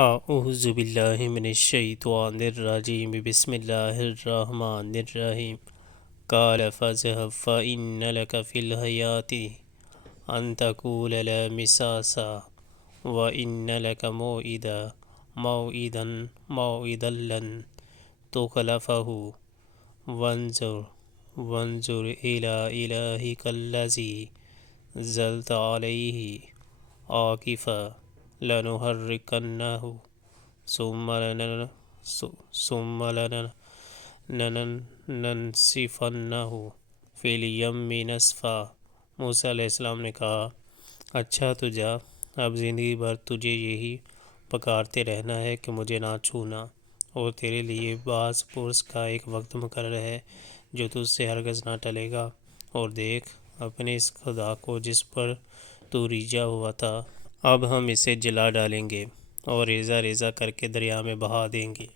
اعوذ باللہ من الشیطان الرجیم بسم اللہ الرحمن الرحیم قال فاذهب فإن لك في الحياة أن تقول لا مساس وإن لك موعدا لن تخلفه وانظر إلى إلهك الذي ظلت عليه عاكفا لنحركنه ثم لننسفنه فی الیم نسفا۔ موسیٰ علیہ السلام نے کہا اچھا تو جا، اب زندگی بھر تجھے یہی پکارتے رہنا ہے کہ مجھے نہ چھونا، اور تیرے لیے بعث پرس کا ایک وقت مقرر ہے جو تجھ سے ہرگز نہ ٹلے گا، اور دیکھ اپنے اس خدا کو جس پر تو ریجھا ہوا تھا، اب ہم اسے جلا ڈالیں گے اور ریزہ ریزہ کر کے دریا میں بہا دیں گے۔